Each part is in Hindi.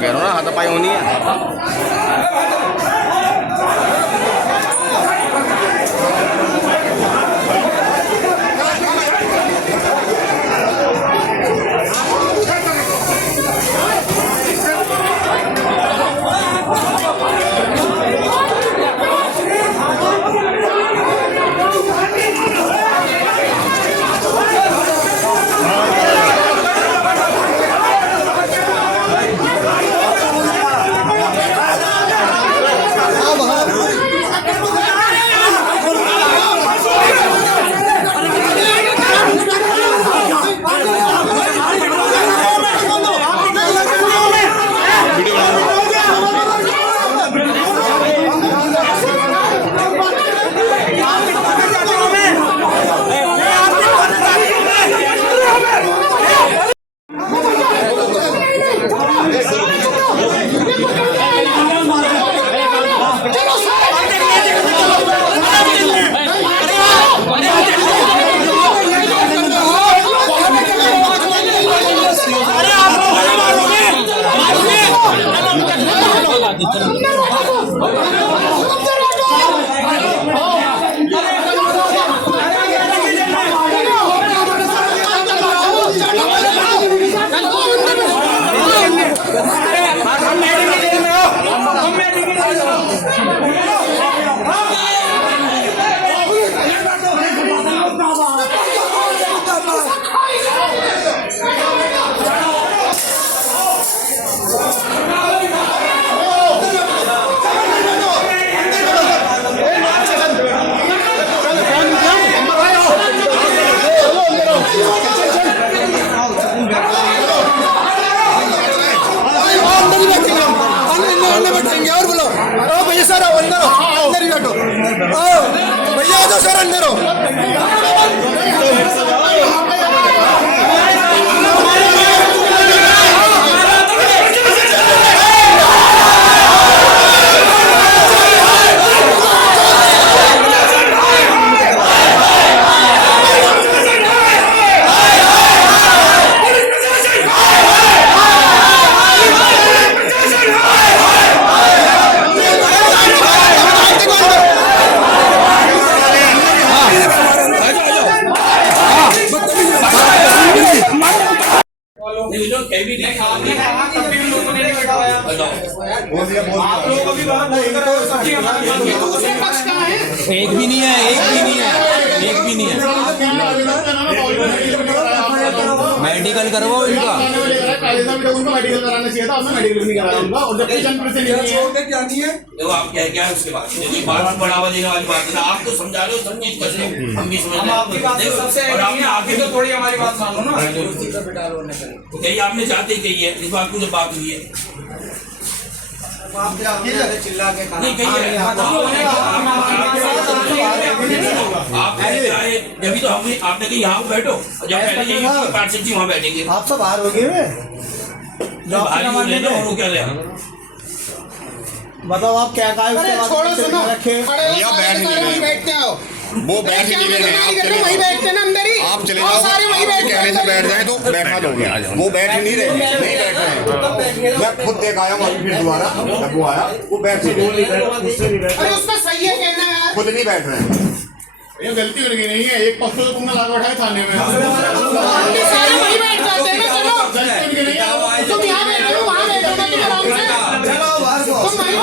कह रहा हूँ ना, हाथापाई होनी है। और बोलो भैया सर अंदर अंदर ही बैठो भैया आ जाओ सर अंदर एक भी नहीं है, एक भी नहीं है, एक भी नहीं है। मेडिकल करवाओ इनका। उनको मेडिकल कराना चाहिए था, हमने मेडिकल नहीं कराया उनका। और जब जनप्रतिनिधि से नहीं है जानी है देखो आप क्या है उसके बाद बात बढ़ावा देने वाली बात है। आप तो समझा रहे हो, समझिए कैसे हम भी समझ रहे हैं। और आपने आगे तो थोड़ी हमारी बात मानो ना, तो कहीं आपने चाहते ही कही है इस बात को जब बात हुई है चिल्ला के नहीं कही जब तो हम आपने कही यहाँ बैठो, जब पहले पार्षद जी वहाँ बैठेंगे। आप सब बाहर हो गए क्या ले बताओ आप क्या कहा छोड़ो सुनो बैठते हो वो बैठ ही नहीं रहे, वही बैठते ना अंदर ही आप चले जाओ, सारे वही कहने से बैठ जाए तो बैठा दोगे। वो बैठ ही नहीं रहे, नहीं बैठ रहे। मैं खुद देख आया हूँ अभी फिर दोबारा जब वो आया वो बैठ ही नहीं रहे, उसका सही है कहना है, खुद नहीं बैठ रहे हैं। ये गलती उनकी नहीं है, एक पक्ष तो तुमने लाग बैठा है थाने में, सारे वही बैठ जाते हैं ना। चलो तुम यहाँ बैठो वहाँ बैठो ना, तुम आराम से तुम वहीं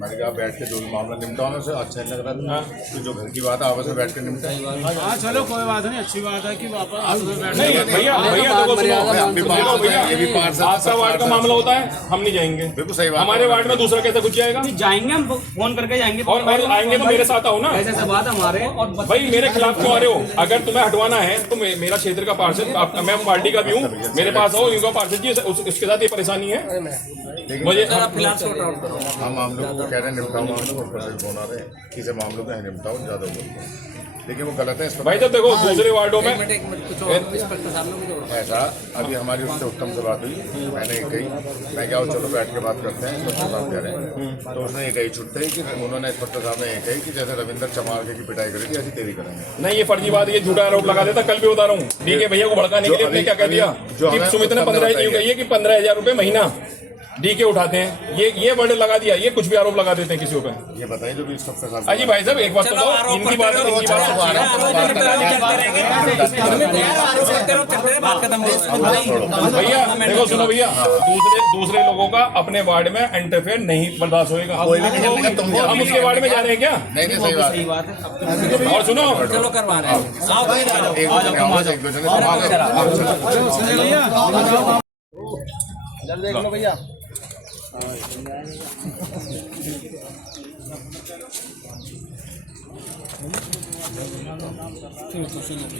मैंने कहा बैठ के जो भी मामला निपटाने से अच्छा लग रहा था कि जो घर की बात है आपस में बैठ के निपटाए। हाँ चलो कोई बात नहीं, अच्छी बात है कि वापस भैया ये भी पार्षद आपका वार्ड का मामला होता है, हम नहीं जाएंगे। बिल्कुल सही बात। हमारे वार्ड में दूसरा कैसे कुछ जाएगा? जाएंगे हम, फोन करके जाएंगे और आएंगे तो मेरे साथ आओ ना। ऐसे बात हमारे और भाई मेरे खिलाफ क्यों आ रहे हो? अगर तुम्हें हटवाना है तो मेरा क्षेत्र का पार्षद, मैं पार्टी का भी हूँ, मेरे पास आओ। इनका पार्षद जी उसके साथ ये परेशानी है मुझे। हम मामलों को कह रहे हैं निपटाओ, मामलों को बना रहे किसी मामलों का निपटाओ ज्यादा लेकिन वो गलत है। इस पर भाई साहब देखो दूसरे वार्डों में ऐसा अभी हमारी उससे उत्तम से बात हुई, मैंने ये कही, मैं क्या चलो बैठ के बात करते हैं, इंस्पेक्टर साहब कह रहे हैं, तो उसने ये कही छुट्टे कि उन्होंने इंस्पेक्टर साहब ने ये कही कि जैसे रविंदर चमार की पिटाई करी थी ऐसी तेरी करेंगे। नहीं, ये फर्जी बात, ये झूठा आरोप लगा देता। कल भी बता रहा हूँ, डीके भैया को भड़काने के लिए आपने क्या कह दिया कि सुमित ने 15,000 रुपए महीना डीके उठाते हैं, ये वर्ड लगा दिया। ये कुछ भी आरोप लगा देते हैं किसी ऊपर। ये बताइए जो भी इंस्पेक्टर साहब। अजी भाई साहब एक बात बताओ, इनकी बात भैया देखो, सुनो भैया, दूसरे लोगों का अपने वार्ड में इंटरफेयर नहीं बर्दाश्त होएगा। हम उसके वार्ड में जा रहे हैं क्या? नहीं, सही बात है। और सुनो, चलो करवा रहे हैं। जल्दी देख लो भैया।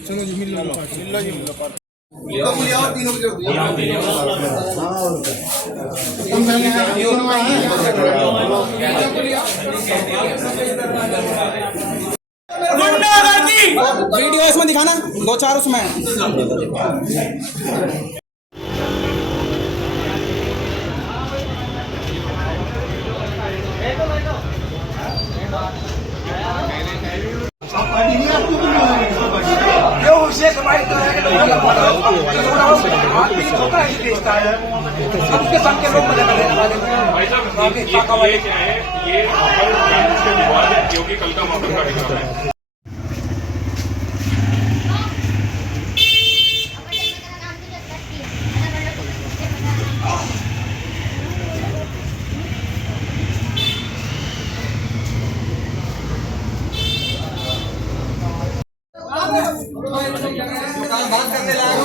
चलो जी, मिल लो जी। वीडियो इसमें दिखाना 2-4 उसमें। भाई साहब ये क्या है, ये विवाद है क्योंकि कल का मौसम का कार्यक्रम है। बात करने लायक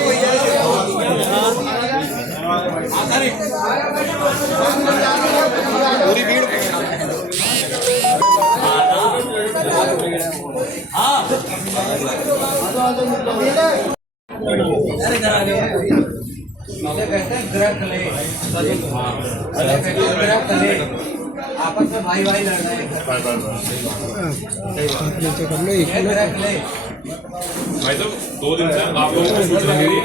पूरी भीड़ आपस में भाई लड़ रहे हैं। भाई साहब 2 दिन से आप लोगों को सूचना दे रही है।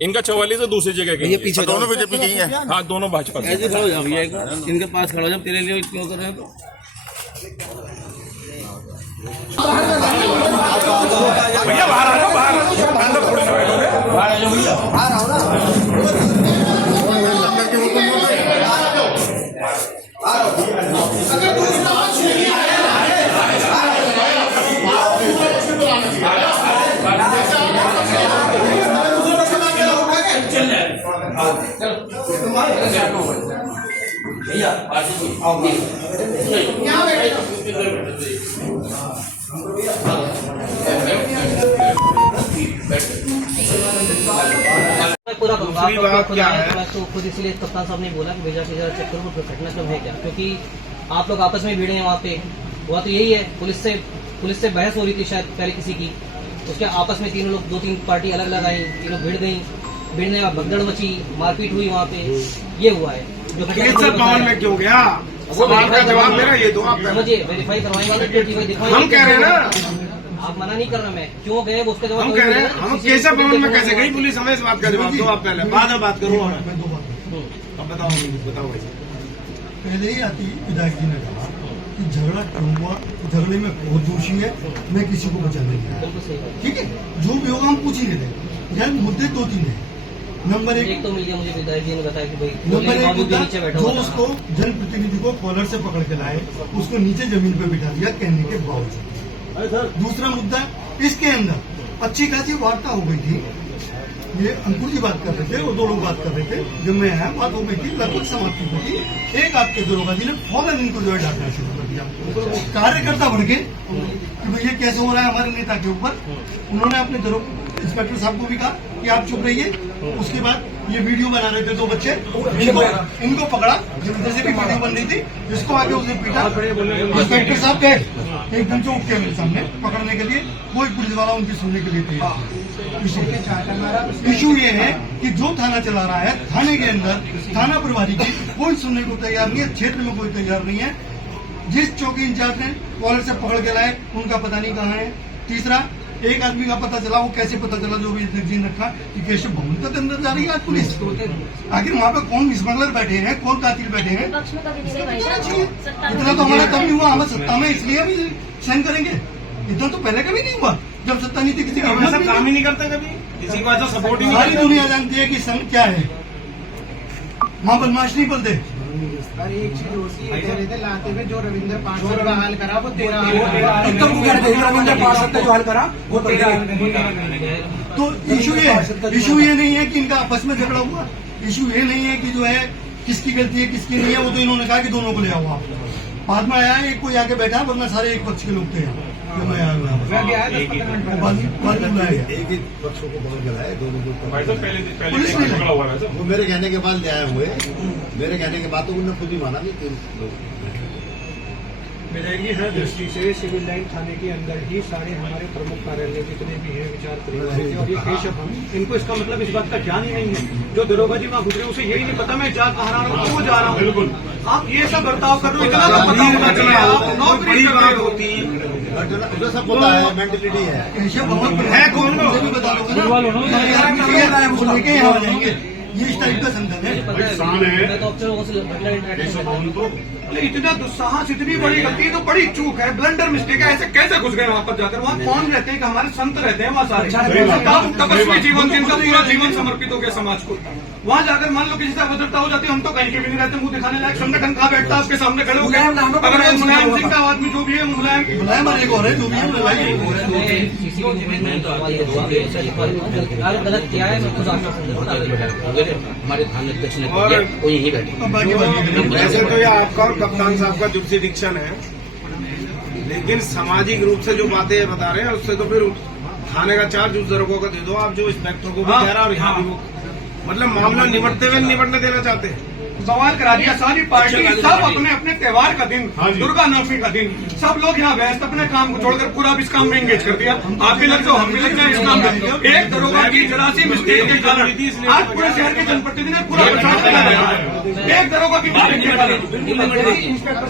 इनका 44 दूसरी जगह की, ये पीछे दोनों बीजेपी की हैं। हाँ दोनों भाजपा के। ऐसे खड़ो जा भैया, इनके पास खड़ो जा, तेरे लिए क्यों कर रहे हैं? तो भैया बाहर आ जाओ, बाहर अंदर थोड़ी ना बैठोगे, बाहर आ जाओ भैया, बाहर आओ ना। भैया पूरा बात क्या है तो खुद इसलिए कप्तान साहब ने बोला कि भेजा के जरा चेक करो घटना क्यों है क्या, क्योंकि आप लोग आपस में भिड़े हैं वहाँ पे। हुआ तो यही है, पुलिस से बहस हो रही थी शायद पहले किसी की, उसके आपस में तीनों लोग 2-3 पार्टी अलग अलग आई, तीनों भिड़ गई, भिड़ने का भगदड़ मची, मारपीट हुई वहाँ पे। ये हुआ है जो भवन में क्यों गया, सवाल का जवाब मेरा ये दो आप समझिए, वेरीफाई करवाएंगे, हम कह रहे हैं ना, आप मना नहीं कर रहा, मैं क्यों गए वो उसका जवाब हम कह रहे हैं हम केसर भवन में कैसे गई पुलिस, हमें इस बात का जवाब दो आप पहले, बाद में बात करूँ। अब बताओ पहले ही आती विधायक जी ने कहा कि झगड़ा क्यों हुआ, झगड़े में बहुत दोषी है, मैं किसी को बचाने नहीं आया। ठीक है, जो भी होगा हम पूछ ही लेते हैं, मुद्दे 2-3 है। नंबर एक तो मिल गया मुझे विधायक जी ने बताया कि भाई नंबर एक बाबू भी मुद्दा नीचे बैठा जो हुआ था। उसको जनप्रतिनिधि को कॉलर से पकड़ के लाए, उसको नीचे जमीन पे बिठा दिया कहने के बावजूद। दूसरा मुद्दा, इसके अंदर अच्छी खासी वार्ता हो गई थी, ये अंकुर जी बात कर रहे थे और दो लोग बात कर रहे थे, जब मैं आया बात हो गई थी, लगभग समाप्ति हुई थी। एक आपके दरोगा जी ने फौरन इनको जो है डांटना शुरू कर दिया। कार्यकर्ता बढ़ गए कि भाई ये कैसे हो रहा है हमारे नेता के ऊपर। उन्होंने अपने इंस्पेक्टर साहब को भी कहा कि आप चुप रहिए। उसके बाद ये वीडियो बना रहे थे दो बच्चे, इनको पकड़ा, जिधर से भी वीडियो बन रही थी, जिसको आगे उसने पीटा। इंस्पेक्टर साहब गए एकदम चौक के मेरे सामने पकड़ने के लिए, कोई पुलिस वाला उनकी सुनने के लिए तैयार। इशू ये है कि जो थाना चला रहा है, थाने के अंदर थाना प्रभारी की कोई सुनने को तैयार नहीं है, क्षेत्र में कोई तैयार नहीं है। जिस चौकी इंचार्ज ने कॉलर से पकड़ के लाए, उनका पता नहीं कहाँ है। तीसरा, एक आदमी का पता चला, वो कैसे पता चला, जो भी जी ने रखा कि केशव भवन तक अंदर जा रही है आज पुलिस। आखिर वहाँ पे कौन स्मगलर बैठे हैं, कौन कातिल बैठे हैं, इतना तो हमारा कम नहीं हुआ। हमें सत्ता में इसलिए हम सहन करेंगे, इतना तो पहले कभी नहीं हुआ जब सत्ता नहीं थी। किसी का ऐसा काम ही नहीं करते कभी, किसी को ऐसा सपोर्ट ही नहीं सारी करते। दुनिया जानती है कि संघ क्या है, वहाँ बदमाश नहीं बोलते। और एक चीज होती है, कह रहे थे लाते हुए जो रविंद्र पार्षद का हाल करा वो 13 रविंद्र पार्षद का जो हाल करा वो 13। तो इशू ये नहीं है कि इनका आपस में झगड़ा हुआ, इशू ये नहीं है कि जो है किसकी गलती है किसकी नहीं है। वो तो इन्होंने कहा कि दोनों को ले आओ आप। बाद में आया एक कोई आके बैठा, वरना सारे एक पक्ष के लोग थे। मैं आया एक ही पक्षों को पकड़ के लाए, दोनों को भाई साहब पहले पुलिस ने पकड़ा हुआ है वो मेरे कहने के बाद ले आए हुए, मेरे कहने के बाद तो उन्होंने खुद ही माना कि 3 लोग। मेरी हर दृष्टि से सिविल लाइन थाने के अंदर ही सारे हमारे प्रमुख कार्यालय जितने भी हैं विचार करेंगे। और ये केशव हम इनको इसका मतलब इस बात का ज्ञान ही नहीं है। जो दरोगा जी वहाँ गुजरे उसे यही नहीं पता मैं जा कहाँ रहा हूँ, क्यों जा रहा हूँ। बिल्कुल आप ये सब बर्ताव कर रहे हो, इतना तो पता होना चाहिए। आप नौकरी कर रहे होती, मुझे सब पता है, मेंटेलिटी है। है कौन, मुझे भी बता दोगे लेके यहाँ आ जाएंगे। ये इस टाइप का संगठन है। मैं तो अक्सर लोगों से रेगुलर इंटरेक्शन इतना दुस्साहस, इतनी बड़ी गलती है तो बड़ी चूक है, ब्लंडर मिस्टेक है। ऐसे कैसे घुस गए वहाँ पर जाकर? वहाँ कौन रहते हैं कि हमारे संत रहते हैं वहाँ सारे तपस्वी जीवन, जिनका पूरा जीवन समर्पित हो गया समाज को। वहाँ जाकर मान लो किसी से अभद्रता हो जाती है, हम तो कहीं के भी नहीं रहते। मुंह दिखाने लायक संगठन कहाँ बैठता है आपके सामने खड़े हो गए? अगर वो मुलायम सिंह का आदमी जो भी है, मुलायम एक और है जो भी है अगर गलत किया है मैं खुद आश्वासन हमारे थाना अध्यक्ष ने वो यही बैठे। वैसे तो ये आपका और कप्तान साहब का जुरिडिक्शन है, लेकिन सामाजिक रूप से जो बातें बता रहे हैं उससे तो फिर थाने का चार्ज उस दरोगा को दे दो आप, जो इंस्पेक्टर को भी कह रहा है और यहाँ भी वो मतलब मामला निपटते हुए निपटने देना चाहते हैं। सवाल करा दिया सारी पार्टी, सब अपने अपने त्योहार का दिन, दुर्गा नवमी का दिन, सब लोग यहाँ व्यस्त अपने काम को छोड़कर पूरा इस काम में एंगेज कर दिया। आप भी लग जाओ, हम भी लग जाए इस काम में। एक दरोगा की जरा सी मिस्टेक के कारण आज पूरे शहर के जनप्रतिनिधि ने पूरा प्रशासन लगा दिया। एक दरोगा की मिस्टेक के कारण इंस्पेक्टर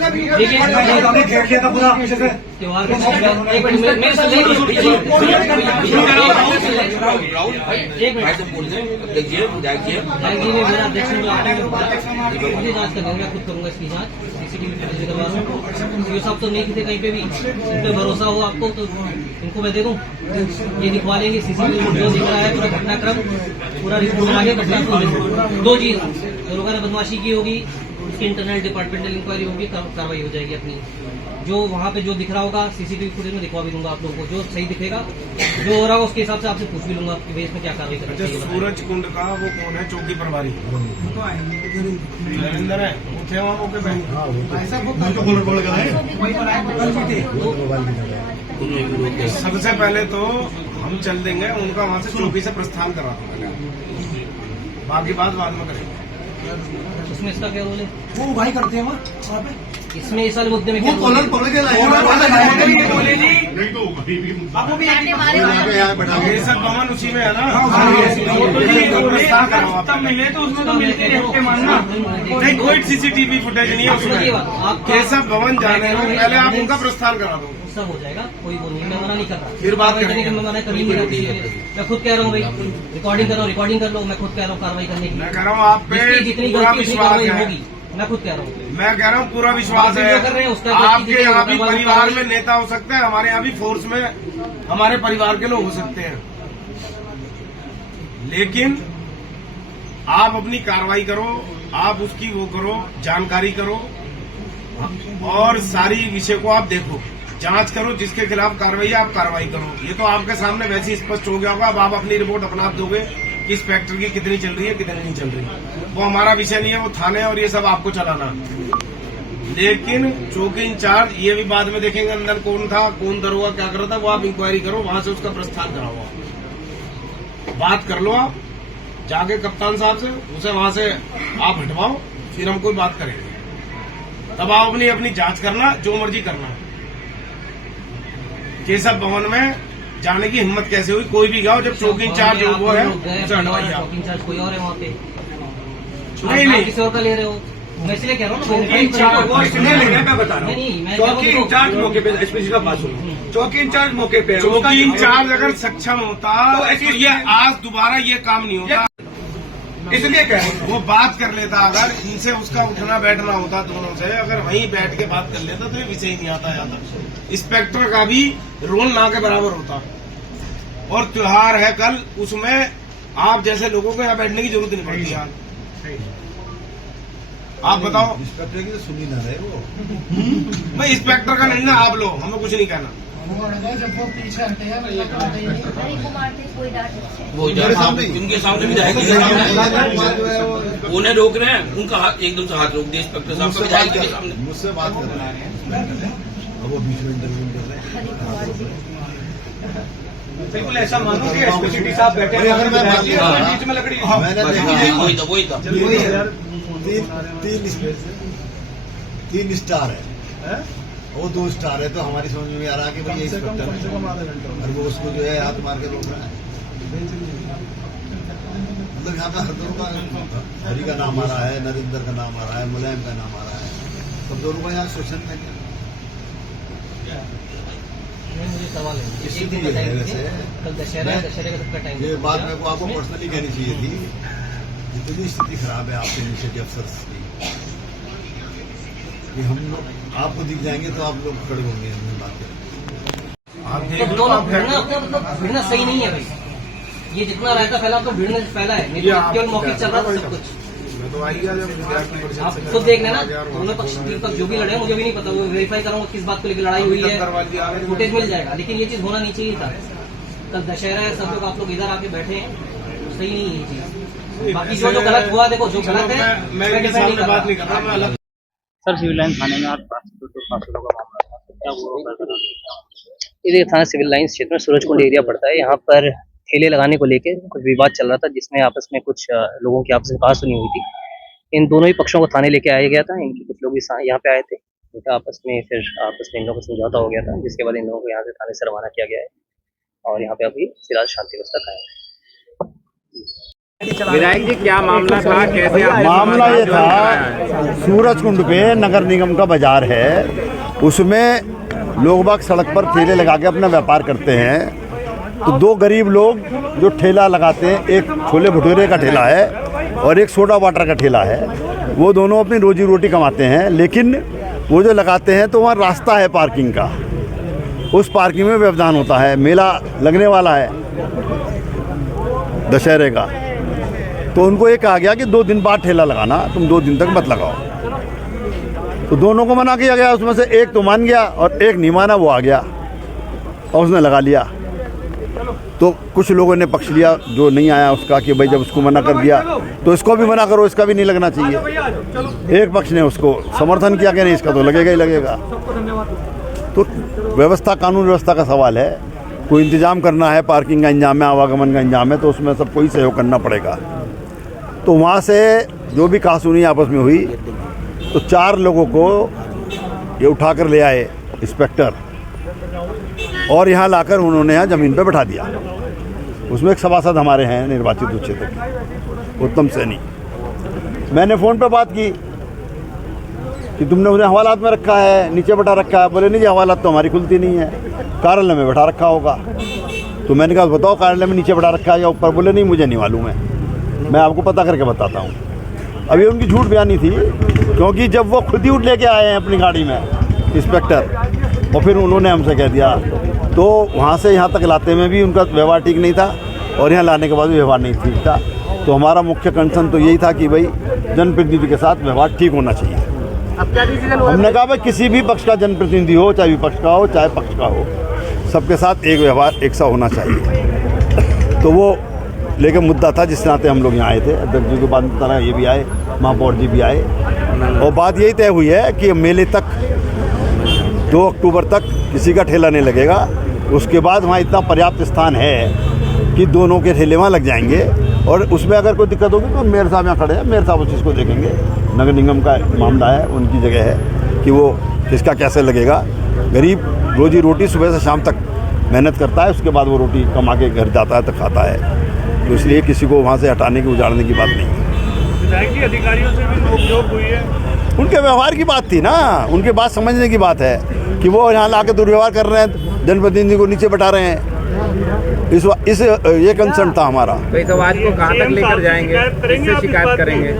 का भी त्योहार एक मिनट जी ने मेरा अध्यक्ष ने जांच कर मैं खुद करूंगा इसकी जांच, सीसीटीवी फुटेज निकलवा दूँ। ये सब तो नहीं थे कहीं पे भी, इन पे भरोसा हो आपको तो इनको मैं दे दूँ, ये दिखवा लेंगे सीसीटीवी जो दिख रहा है पूरा घटनाक्रम, पूरा रिपोर्ट आगे घटनाक्रम। 2 चीज, लोगों ने बदमाशी की होगी, उसकी इंटरनल डिपार्टमेंटल इंक्वायरी होगी, कार्रवाई हो जाएगी अपनी। जो वहाँ पे जो दिख रहा होगा सीसीटीवी फुटेज में दिखवा भी दूंगा आप लोगों को, जो सही दिखेगा जो हो रहा होगा उसके हिसाब से आपसे पूछ भी लूंगा कि भाई इसमें क्या कार्रवाई करनी चाहिए। सूरज कुंड का वो कौन है चौकी प्रभारी? नरेंद्र है, वो थे वहाँ वो के सबसे पहले तो हम चल देंगे, उनका वहाँ से चौकी से प्रस्थान करा दूंगा, बाकी बात बाद में करेंगे। इसमें इसका क्या रोल है? वो भाई करते हैं वहाँ पे इसमें इस वाले मुद्दे में क्या कॉलर पकड़ के लाए सब भवन उसी में है ना, मिले तो उसमें तो मिलते हैं मानना। नहीं कोई सीसीटीवी फुटेज नहीं है उसमें। केशव भवन जाने में पहले आप उनका प्रस्थान करा दो, सब हो जाएगा, कोई वो नहीं, मैं मना नहीं कर रहा। फिर बात करने की मैं मना कर ही नहीं रहा। मैं खुद कह रहा हूँ भाई रिकॉर्डिंग कर लो, रिकॉर्डिंग कर लो, मैं खुद कह रहा हूँ कार्रवाई करने की। मैं कह रहा हूँ आप पे जितनी पूरा गलती विश्वास है। होगी मैं खुद कह रहा हूँ। मैं कह रहा हूँ पूरा विश्वास जो कर रहे हैं उसका है। आपके यहाँ भी वाला परिवार में नेता हो सकते हैं, हमारे यहाँ भी फोर्स में हमारे परिवार के लोग हो सकते हैं, लेकिन आप अपनी कार्रवाई करो, आप उसकी वो करो, जानकारी करो और सारी विषय को आप देखो, जांच करो, जिसके खिलाफ कार्रवाई है आप कार्रवाई करो। ये तो आपके सामने वैसे ही स्पष्ट हो गया होगा। अब आप अपनी रिपोर्ट अपना आप दोगे कि इंस्पेक्टर की कितनी चल रही है कितनी नहीं चल रही, वो हमारा विषय नहीं है, वो थाने और ये सब आपको चलाना। लेकिन चौकी इंचार्ज ये भी बाद में देखेंगे अंदर कौन था, कौन दरोगा क्या कर रहा था, वो आप इंक्वायरी करो, वहां से उसका प्रस्थान कराओ, बात कर लो आप जाके कप्तान साहब से, उसे वहां से आप हटवाओ, फिर हम कोई बात करेंगे। तब आप अपनी अपनी जांच करना, जो मर्जी करना। केशव भवन में जाने की हिम्मत कैसे हुई? कोई भी गाँव जब चौकी इंचार्ज वो है उसे हटवाइए। चौकी इंचार्ज कोई और है वहाँ पे, नहीं किसी और का ले रहे हो, मैं इसलिए कह रहा हूँ चौकी इंचार्ज वो इसलिए ले रहे हैं, मैं बता रहा नहीं, हूँ। मैं चौकी इंचार्ज मौके पे, एसपी का बात सुनो, चौकी इंचार्ज मौके पे, चौकी इंचार्ज अगर सक्षम होता तो तो ये आज दोबारा ये काम नहीं होता, इसलिए कह रहा हूँ। वो बात कर लेता, अगर इनसे उसका उठना बैठना होता दोनों से, अगर वहीं बैठ के बात कर लेता तो ये विषय ही नहीं आता यहाँ तक। इंस्पेक्टर का भी रोल ना के बराबर होता। और त्योहार है कल, उसमें आप जैसे लोगों को यहाँ बैठने की जरूरत नहीं पड़ती। यार आप बताओ, इंस्पेक्टर की तो सुनी ना रहे वो। मैं इंस्पेक्टर का नहीं ना, आप लो, हमें कुछ नहीं कहना। जब वो पीछे हटते हैं वो उनके सामने भी उन्हें रोक रहे हैं, उनका हाथ एकदम से हाथ रोक दिया इंस्पेक्टर साहब का विधायक के सामने। मुझसे बात कर रहे हैं, अब वो बीच में इंटरव्यू कर रहे हैं। बिल्कुल ऐसा मानो कि एसपी साहब बैठे हैं, अगर मैं बात और बीच में लकड़ी, वही था तीन स्टार है, वो 2 स्टार है, तो हमारी समझ में आ रहा है कि भाई ये इंस्पेक्टर है और वो उसको जो है हाथ मार के रोक रहा है। मतलब यहाँ पे हर दोनों का, हरि का नाम आ रहा है, नरेंद्र का नाम आ रहा है, मुलायम का नाम आ रहा है, सब दोनों का यहाँ शोषण में मुझे सवाल है, इसी एक दिन लिए बताइए वैसे कल दशहरा है, दशहरे का सबका टाइम ये बात मेरे को आपको पर्सनली कहनी चाहिए थी। जितनी स्थिति खराब है आपके नीचे के अफसर की, कि हम लोग आपको दिख जाएंगे तो आप लोग खड़े होंगे, हम बात करेंगे। तो दोनों भिड़ना अपना मतलब भिड़ना सही नहीं है भाई। ये जितना रायता फैला तो भिड़ना फैला है, नहीं तो केवल मौके चल रहा था सब कुछ। तो आइएगा जब विद्यार्थी परिषद आप से खुद देख लेना, दोनों पक्ष तीन पक्ष जो भी लड़े हैं, मुझे भी नहीं पता, वो वेरीफाई करूंगा किस बात को लेकर लड़ाई हुई है, फुटेज मिल जाएगा। लेकिन ये चीज होना नहीं चाहिए था। कल दशहरा है, सब लोग आप लोग इधर आके बैठे हैं, सही नहीं है ये चीज। बाकी जो गलत हुआ, देखो जो गलत है मैं बात नहीं कर रहा, मैं अलग। सर सिविल लाइन थाने में आज 500 का मामला था, क्या हुआ? ये थाना सिविल लाइन क्षेत्र में सूरजकुंड एरिया पड़ता है। यहाँ पर ठेले लगाने को लेके कुछ विवाद चल रहा था, जिसमें आपस में कुछ लोगों की आपस में कहासुनी हुई थी। इन दोनों ही पक्षों को थाने लेके आया गया था। इनके कुछ लोग भी यहाँ पे आए थे, उनका आपस में इन लोगों को समझौता हो गया था, जिसके बाद इन लोगों को यहाँ से थाने से रवाना किया गया है और यहाँ पे अभी फिलहाल शांति व्यवस्था कायम है। विधायक जी क्या मामला था, कैसे मामला ये था, सूरजकुंड पे नगर निगम का बाजार है, उसमें लोग बाग सड़क पर ठेले लगा के अपना व्यापार करते हैं। तो 2 गरीब लोग जो ठेला लगाते हैं, एक छोले भटूरे का ठेला है और एक सोडा वाटर का ठेला है, वो दोनों अपनी रोजी रोटी कमाते हैं। लेकिन वो जो लगाते हैं तो वहाँ रास्ता है पार्किंग का, उस पार्किंग में व्यवधान होता है। मेला लगने वाला है दशहरे का, तो उनको ये कहा गया कि 2 दिन बाद ठेला लगाना, तुम 2 दिन तक मत लगाओ। तो दोनों को मना किया गया, उसमें से एक तो मान गया और एक नहीं माना, वो आ गया और उसने लगा लिया। तो कुछ लोगों ने पक्ष लिया जो नहीं आया उसका, कि भाई जब उसको मना कर दिया तो इसको भी मना करो, इसका भी नहीं लगना चाहिए। एक पक्ष ने उसको समर्थन किया कि नहीं, इसका तो लगेगा ही लगेगा। तो व्यवस्था, कानून व्यवस्था का सवाल है, कोई इंतजाम करना है, पार्किंग का इंतजाम है, आवागमन का इंतजाम है, तो उसमें सबको ही सहयोग करना पड़ेगा। तो वहाँ से जो भी कहासुनी आपस में हुई, तो 4 लोगों को ये उठाकर ले आए इंस्पेक्टर और यहाँ लाकर उन्होंने यहाँ ज़मीन पे बैठा दिया। उसमें एक सभासद हमारे हैं निर्वाचित उच्च क्षेत्र के, उत्तम सैनी। मैंने फ़ोन पे बात की कि तुमने उन्हें हवालात में रखा है, नीचे बैठा रखा है। बोले नहीं जी, हवालात तो हमारी खुलती नहीं है, कार्यालय में बैठा रखा होगा। तो मैंने कहा बताओ कार्यालय में नीचे बैठा रखा है या ऊपर? बोले नहीं मुझे नहीं मालूम है, मैं आपको पता करके बताता हूँ। अब ये उनकी झूठ बयानी थी, क्योंकि जब वो खुद ही उठ लेके आए हैं अपनी गाड़ी में इंस्पेक्टर, और फिर उन्होंने हमसे कह दिया, तो वहाँ से यहाँ तक लाते में भी उनका व्यवहार ठीक नहीं था और यहाँ लाने के बाद भी व्यवहार नहीं ठीक था। तो हमारा मुख्य कंसर्न तो यही था कि भाई जनप्रतिनिधि के साथ व्यवहार ठीक होना चाहिए। अब क्या डिसीजन हुआ? हमने कहा भाई किसी भी पक्ष का जनप्रतिनिधि हो, चाहे विपक्ष का हो चाहे पक्ष का हो, सबके साथ एक व्यवहार एक सा होना चाहिए। तो वो लेकिन मुद्दा था जिस नाते हम लोग यहाँ आए थे। अध्यक्ष जी के बाद तरह ये भी आए, महापौर जी भी आए, और बात यही तय हुई है कि मेले तक 2 अक्टूबर तक किसी का ठेला नहीं लगेगा। उसके बाद वहाँ इतना पर्याप्त स्थान है कि दोनों के ठेले वहाँ लग जाएंगे, और उसमें अगर कोई दिक्कत होगी तो मेयर साहब यहाँ खड़े हैं, मेयर साहब उस चीज़ को देखेंगे। नगर निगम का मामला है, उनकी जगह है कि वो किसका कैसे लगेगा। गरीब रोजी रोटी सुबह से शाम तक मेहनत करता है, उसके बाद वो रोटी कमा के घर जाता है तो खाता है। तो इसलिए किसी को वहाँ से हटाने की उजाड़ने की बात नहीं है। विधायक अधिकारियों से भी नोक-झोंक हुई है। उनके व्यवहार की बात थी ना, उनके बात समझने की बात है कि वो यहाँ ला के दुर्व्यवहार कर रहे हैं, जनप्रतिनिधि को नीचे बैठा रहे हैं। इस ये कंसर्न था हमारा। तो आज को कहाँ तक लेकर जाएंगे, किससे शिकायत करेंगे?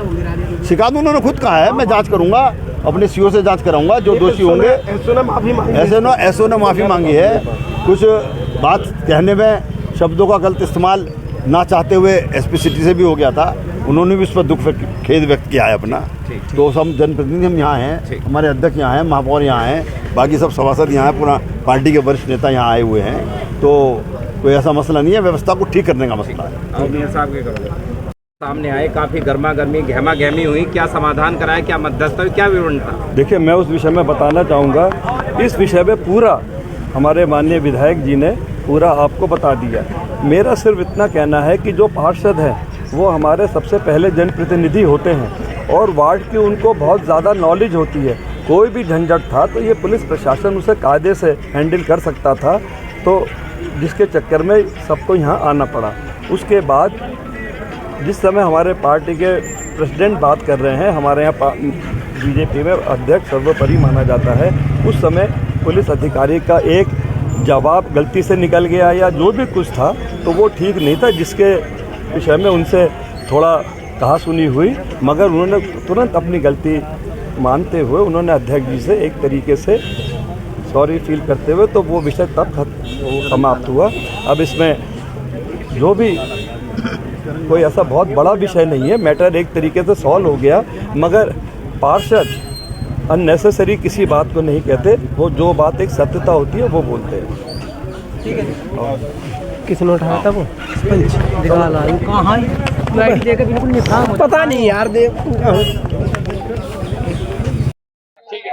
शिकायत उन्होंने खुद कहा है, मैं जांच करूंगा, अपने सीओ से जांच कराऊंगा, जो दोषी होंगे। एसओ ने माफ़ी मांगी है। कुछ बात कहने में शब्दों का गलत इस्तेमाल ना चाहते हुए एसपी सिटी से भी हो गया था, उन्होंने भी उस पर दुख खेद व्यक्त किया है अपना। तो सब जनप्रतिनिधि हम यहाँ हैं, हमारे अध्यक्ष यहाँ हैं, महापौर यहाँ हैं, बाकी सब सभासद यहाँ हैं, पूरा पार्टी के वरिष्ठ नेता यहाँ आए हुए हैं। तो कोई ऐसा मसला नहीं है, व्यवस्था को ठीक करने का मसला है। सामने आए, काफी गर्मा गर्मी गहमा गहमी हुई, क्या समाधान कराया, क्या मध्यस्थ हुई, क्या विवरण था? देखिए, मैं उस विषय में बताना चाहूँगा, इस विषय में पूरा हमारे माननीय विधायक जी ने पूरा आपको बता दिया। मेरा सिर्फ इतना कहना है कि जो पार्षद हैं वो हमारे सबसे पहले जनप्रतिनिधि होते हैं और वार्ड की उनको बहुत ज़्यादा नॉलेज होती है। कोई भी झंझट था तो ये पुलिस प्रशासन उसे कायदे से हैंडल कर सकता था, तो जिसके चक्कर में सबको यहाँ आना पड़ा। उसके बाद जिस समय हमारे पार्टी के प्रेसिडेंट बात कर रहे हैं, हमारे यहाँ बीजेपी में अध्यक्ष सर्वोपरि माना जाता है, उस समय पुलिस अधिकारी का एक जवाब गलती से निकल गया या जो भी कुछ था तो वो ठीक नहीं था, जिसके विषय में उनसे थोड़ा कहा सुनी हुई, मगर उन्होंने तुरंत अपनी गलती मानते हुए उन्होंने अध्यक्ष जी से एक तरीके से सॉरी फील करते हुए, तो वो विषय तब समाप्त हुआ। अब इसमें जो भी कोई ऐसा बहुत बड़ा विषय नहीं है, मैटर एक तरीके से सॉल्व हो गया, मगर पार्षद अननेसेसरी किसी बात को नहीं कहते, वो जो बात एक सत्यता होती है वो बोलते हैं। ठीक है। किसने उठाया था वो? निकाला कहाँ? बिल्कुल पता नहीं यार, देख। ठीक है।